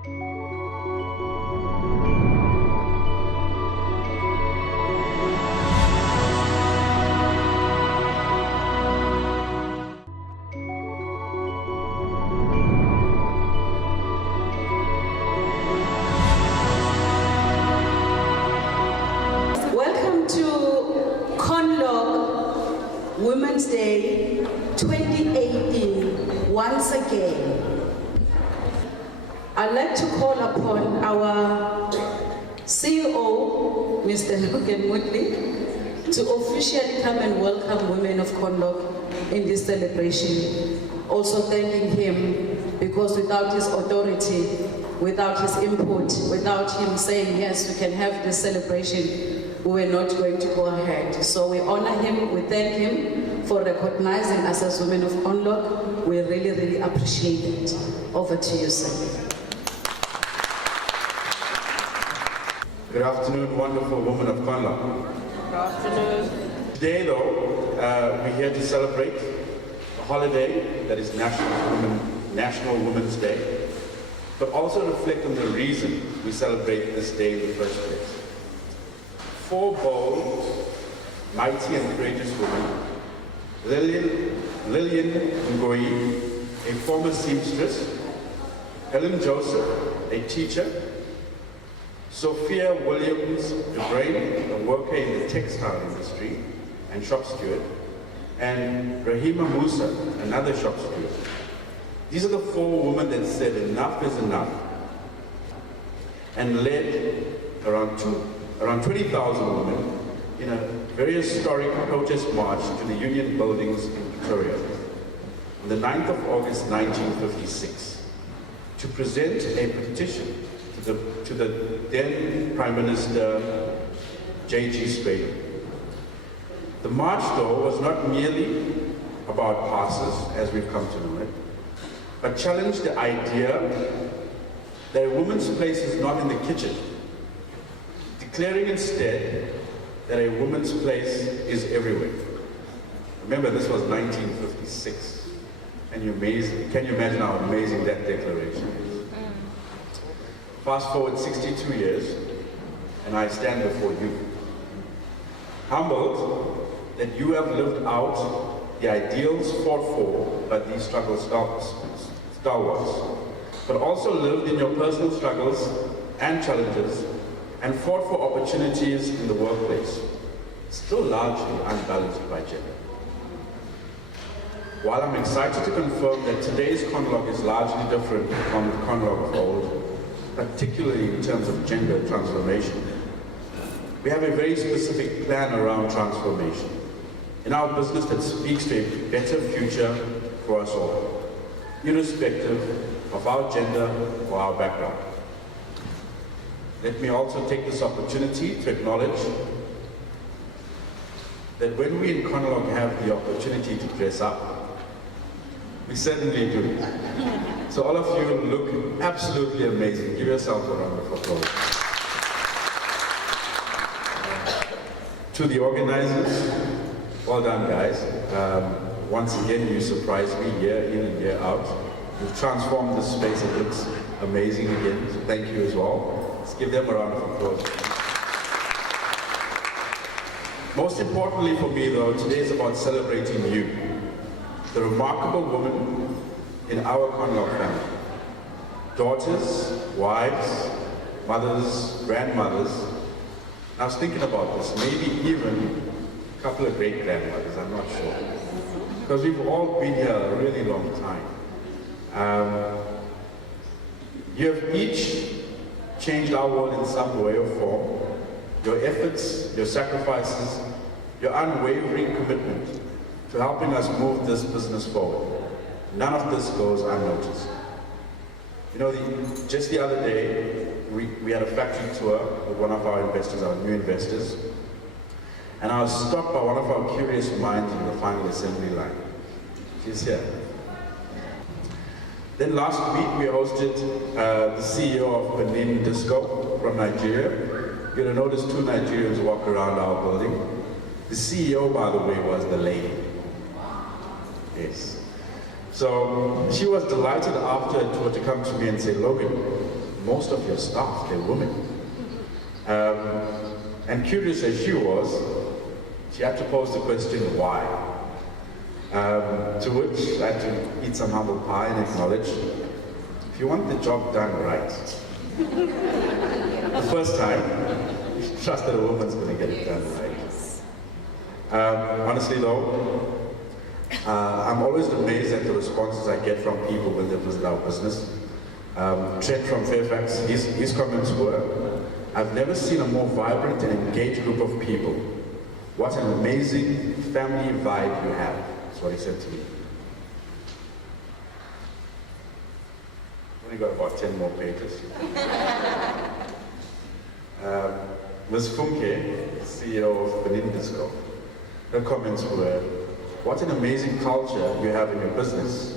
Welcome to Conlog Women's Day 2018 once again. I'd like to call upon our CEO, Mr. Logan Woodley, to officially come and welcome women of Conlog in this celebration. Also thanking him because without his authority, without his input, without him saying yes, we can have this celebration, we were not going to go ahead. So we honor him, we thank him for recognizing us as women of Conlog. We really, really appreciate it. Over to you, sir. Good afternoon, wonderful women of Conlog. Good afternoon. Today, though, we're here to celebrate a holiday that is National Women's Day, but also reflect on the reason we celebrate this day in the first place. 4 bold, mighty and courageous women, Lillian Ngoyi, a former seamstress, Helen Joseph, a teacher, Sophia Williams Durban, a worker in the textile industry and shop steward, and Rahima Musa, another shop steward. These are the 4 women that said enough is enough and led around 20,000 women in a very historic protest march to the Union buildings in Pretoria on the 9th of August 1956 to present a petition to the then Prime Minister J.G. Spade. The march, though, was not merely about passes, as we've come to know it, but challenged the idea that a woman's place is not in the kitchen, declaring instead that a woman's place is everywhere. Remember, this was 1956. Can you imagine how amazing that declaration is? Fast forward 62 years, and I stand before you, humbled that you have lived out the ideals fought for by these struggle stalwarts, but also lived in your personal struggles and challenges and fought for opportunities in the workplace, still largely unbalanced by gender. While I'm excited to confirm that today's Conlog is largely different from the Conlog of old, particularly in terms of gender transformation, we have a very specific plan around transformation in our business that speaks to a better future for us all, irrespective of our gender or our background. Let me also take this opportunity to acknowledge that when we in Conlog have the opportunity to dress up, we certainly do. So all of you look absolutely amazing. Give yourself a round of applause. To the organizers, well done guys. Once again, you surprised me year in and year out. You've transformed this space. It looks amazing again, so thank you as well. Let's give them a round of applause. Most importantly for me though, today is about celebrating you, the remarkable woman in our Conlog family. Daughters, wives, mothers, grandmothers. I was thinking about this, maybe even a couple of great-grandmothers, I'm not sure. Because we've all been here a really long time. You have each changed our world in some way or form. Your efforts, your sacrifices, your unwavering commitment to helping us move this business forward. None of this goes unnoticed. You know, just the other day, we had a factory tour with one of our investors, our new investors, and I was stopped by one of our curious minds in the final assembly line. She's here. Then last week we hosted the CEO of Benin Disco from Nigeria. You're gonna notice 2 Nigerians walk around our building. The CEO, by the way, was the lady. Yes. So she was delighted after a tour to come to me and say, Logan, most of your staff, they're women. And curious as she was, she had to pose the question, why? To which I had to eat some humble pie and acknowledge, if you want the job done right, the first time, you should trust that a woman's going to get it done right. Honestly though, I'm always amazed at the responses I get from people when they visit our business. Trent from Fairfax, his comments were, I've never seen a more vibrant and engaged group of people. What an amazing family vibe you have. That's what he said to me. Only got about 10 more pages. Ms. Funke, CEO of Benin Disco, her comments were, what an amazing culture you have in your business.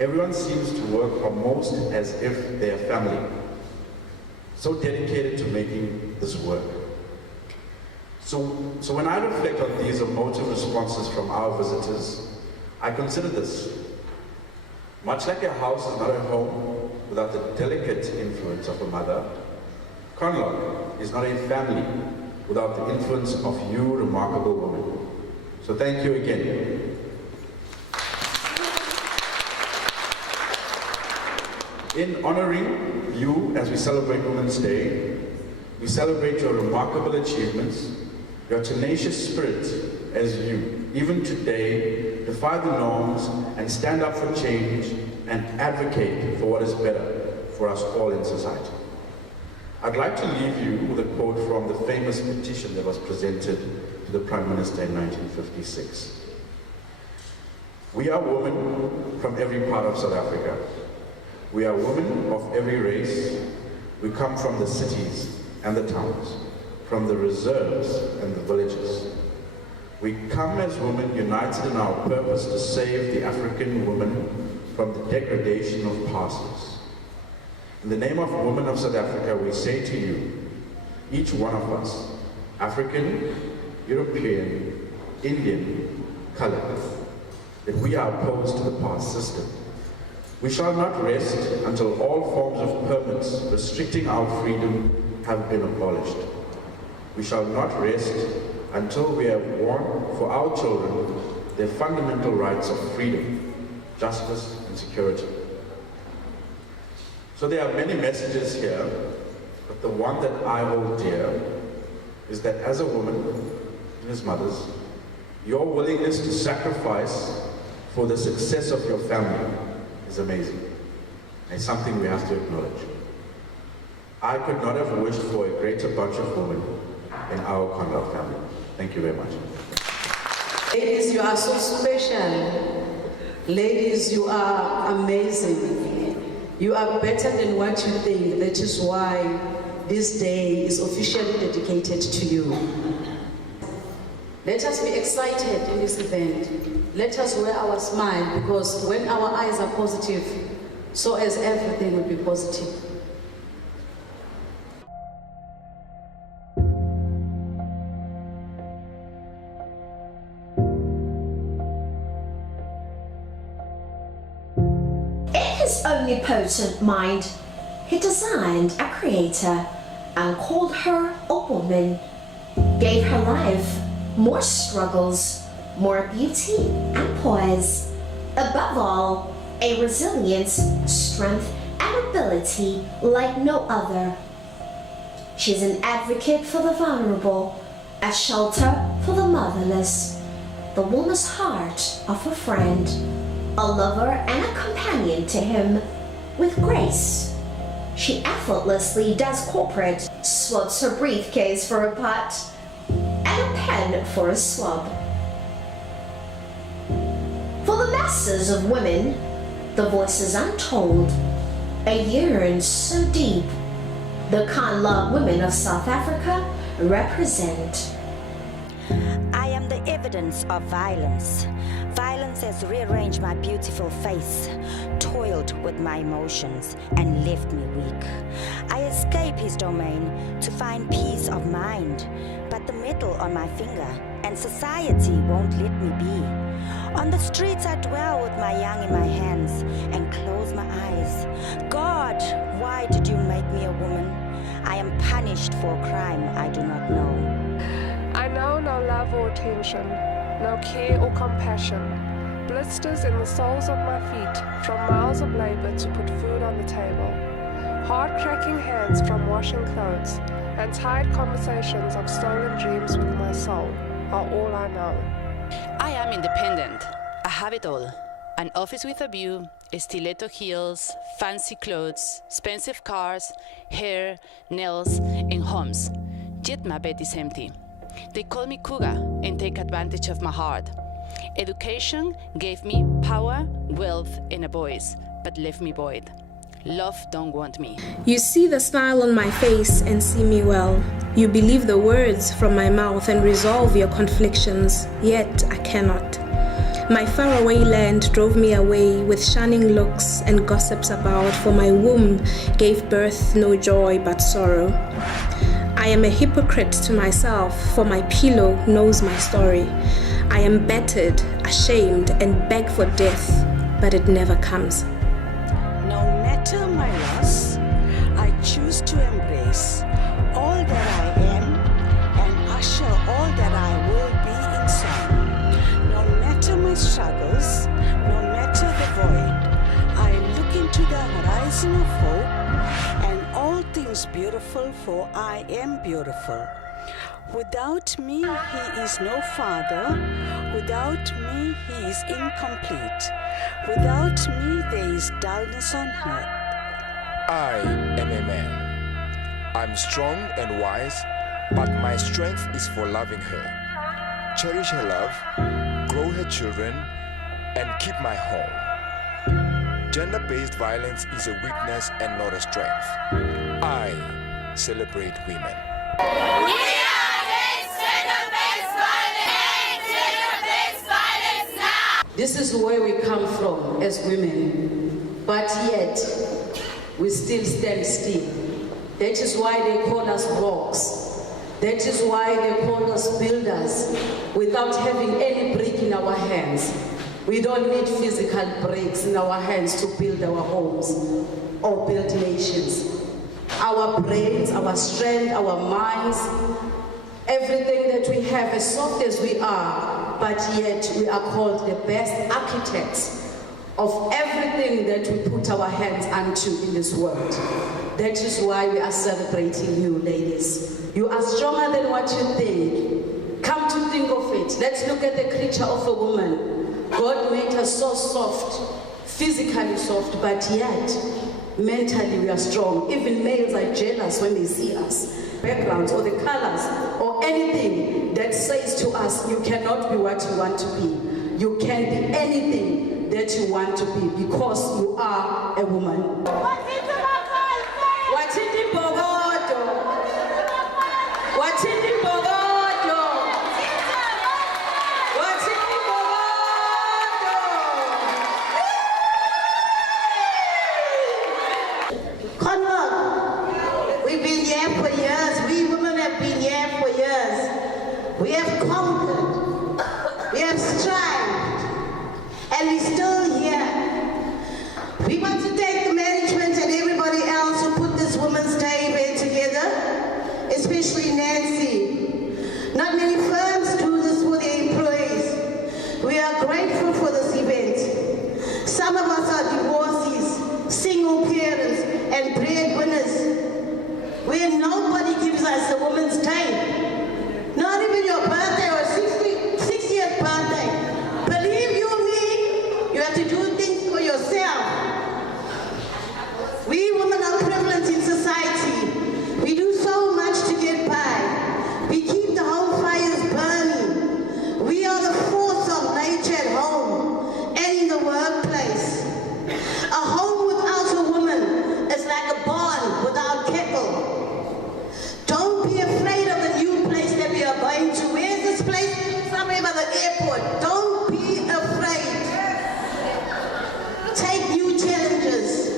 Everyone seems to work almost as if they're family. So dedicated to making this work. So when I reflect on these emotive responses from our visitors, I consider this. Much like a house is not a home without the delicate influence of a mother, Conlog is not a family without the influence of you remarkable women. So thank you again. In honoring you as we celebrate Women's Day, we celebrate your remarkable achievements, your tenacious spirit as you, even today, defy the norms and stand up for change and advocate for what is better for us all in society. I'd like to leave you with a quote from the famous petition that was presented to the Prime Minister in 1956. We are women from every part of South Africa. We are women of every race. We come from the cities and the towns, from the reserves and the villages. We come as women united in our purpose to save the African woman from the degradation of pastors. In the name of women of South Africa, we say to you, each one of us, African, European, Indian, colored, that we are opposed to the past system. We shall not rest until all forms of permits restricting our freedom have been abolished. We shall not rest until we have won for our children their fundamental rights of freedom, justice, and security. So there are many messages here, but the one that I hold dear is that as a woman and as mothers, your willingness to sacrifice for the success of your family is amazing. It's something we have to acknowledge. I could not have wished for a greater bunch of women in our Conlog family. Thank you very much. Ladies, you are so special. Ladies, you are amazing. You are better than what you think. That is why this day is officially dedicated to you. Let us be excited in this event. Let us wear our smile, because when our eyes are positive, so as everything will be positive. His omnipotent mind, he designed a creator and called her a woman, gave her life more struggles, more beauty and poise, above all, a resilience, strength and ability like no other. She's an advocate for the vulnerable, a shelter for the motherless, the warmest heart of a friend, a lover and a companion to him. With grace, she effortlessly does corporate, swaps her briefcase for a pot, and a pen for a swab. For the masses of women, the voice is untold, a yearn so deep, the Conlog women of South Africa represent. I am the evidence of violence. Violence has rearranged my beautiful face, toiled with my emotions, and left me weak. I escape his domain to find peace of mind, but the metal on my finger and society won't let me be. On the streets I dwell with my young in my hands and close my eyes. God, why did you make me a punished for a crime I do not know. I know no love or attention, no care or compassion. Blisters in the soles of my feet from miles of labor to put food on the table. Heart-cracking hands from washing clothes, and tired conversations of stolen dreams with my soul are all I know. I am independent. I have it all. An office with a view, stiletto heels, fancy clothes, expensive cars, hair, nails, and homes. Yet my bed is empty. They call me cougar and take advantage of my heart. Education gave me power, wealth, and a voice, but left me void. Love don't want me. You see the smile on my face and see me well. You believe the words from my mouth and resolve your conflictions, yet I cannot. My faraway land drove me away with shunning looks and gossips about, for my womb gave birth no joy but sorrow. I am a hypocrite to myself, for my pillow knows my story. I am battered, ashamed, and beg for death, but it never comes. No matter my loss, I choose to embrace all that I am and usher all that I will be in song. No matter my struggles, no matter the void, I look into the horizon of hope and all things beautiful, for I am beautiful. Without me, he is no father. Without me, he is incomplete. Without me, there is dullness on earth. I am a man. I'm strong and wise, but my strength is for loving her. Cherish her love, grow her children, and keep my home. Gender-based violence is a weakness and not a strength. I celebrate women. This is where we come from as women, but yet we still stand still. That is why they call us rocks. That is why they call us builders, without having any brick in our hands. We don't need physical bricks in our hands to build our homes or build nations. Our brains, our strength, our minds, everything that we have, as soft as we are, but yet we are called the best architects of everything that we put our hands unto in this world. That is why we are celebrating you, ladies. You are stronger than what you think. Come to think of it, let's look at the creature of a woman. God made her so soft, physically soft, but yet mentally we are strong. Even males are jealous when they see us. Backgrounds or the colors or anything that says to us, you cannot be what you want to be. You can be anything that you want to be because you are a woman. Conlog, we've been here for years. We women have been here for years. We have conquered. We have strived. And we're still here. We want to thank the management and everybody else who put this Women's Day event together, especially Nancy. Not many firms do this for their employees. We are grateful for this event. Some of us are divorcees, single parents, and breadwinners, where nobody gives us a Women's Day. Not even your birthday or 60th birthday. Believe you me, you have to do things for yourself. We women are privileged in society. We do so much to get by. We keep the home fires burning. We are the force of nature at home and in the workplace. A home without a woman is like a barn without kettle. Don't be afraid of the new place that we are going to. Where's this place? Somewhere by the airport. Don't be afraid. Take new challenges.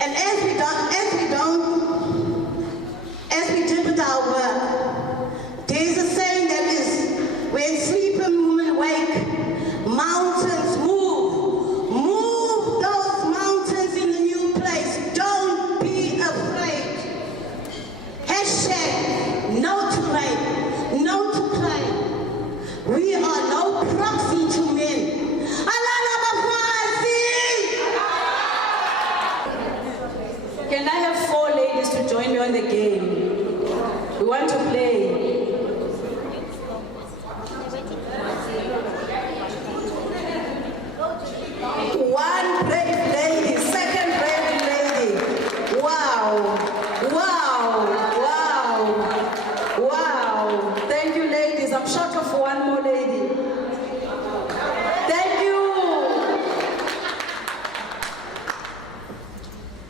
And as we did with our work, there's a saying that is, when sleeping women wake, mountains move. Move those mountains in the new place. Don't be afraid.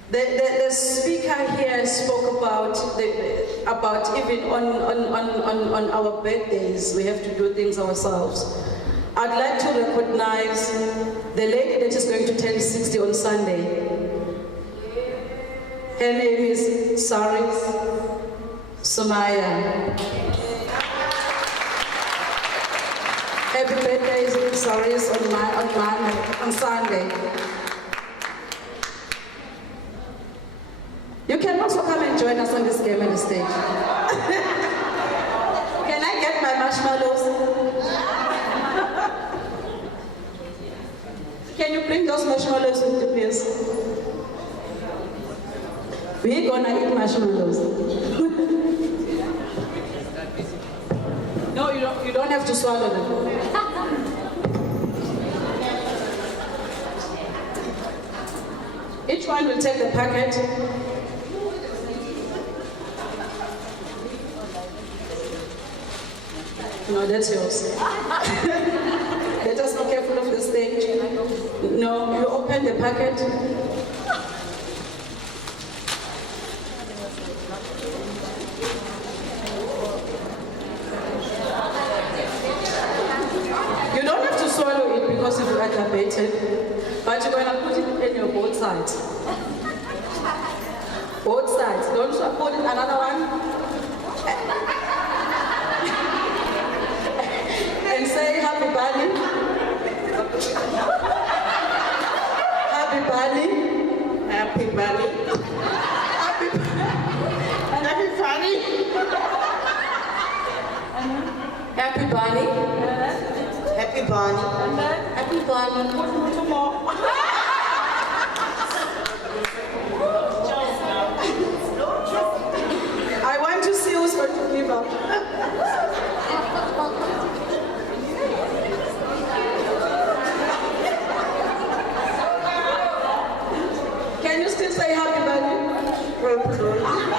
The speaker here spoke about even on our birthdays, we have to do things ourselves. I'd like to recognize the lady that is going to turn 60 on Sunday. Her name is Saris Sumaya. Happy birthday, Saris, on Sunday. You can also come and join us on this game on the stage. Can I get my marshmallows? Can you bring those marshmallows with you, please? We're gonna eat marshmallows. No, you don't have to swallow them. Each one will take the packet. No, that's yours. Let us be careful of the stage. No, you open the packet. You don't have to swallow it because you've aggravated, but you're going to put it in your both sides. Both sides. Don't put it another one. And say happy Bali. Happy Bali. Happy Bali. Happy Bali. Happy Bali. Happy Bali. Happy Bali. I want to see who's going to give up. Can you still say happy birthday?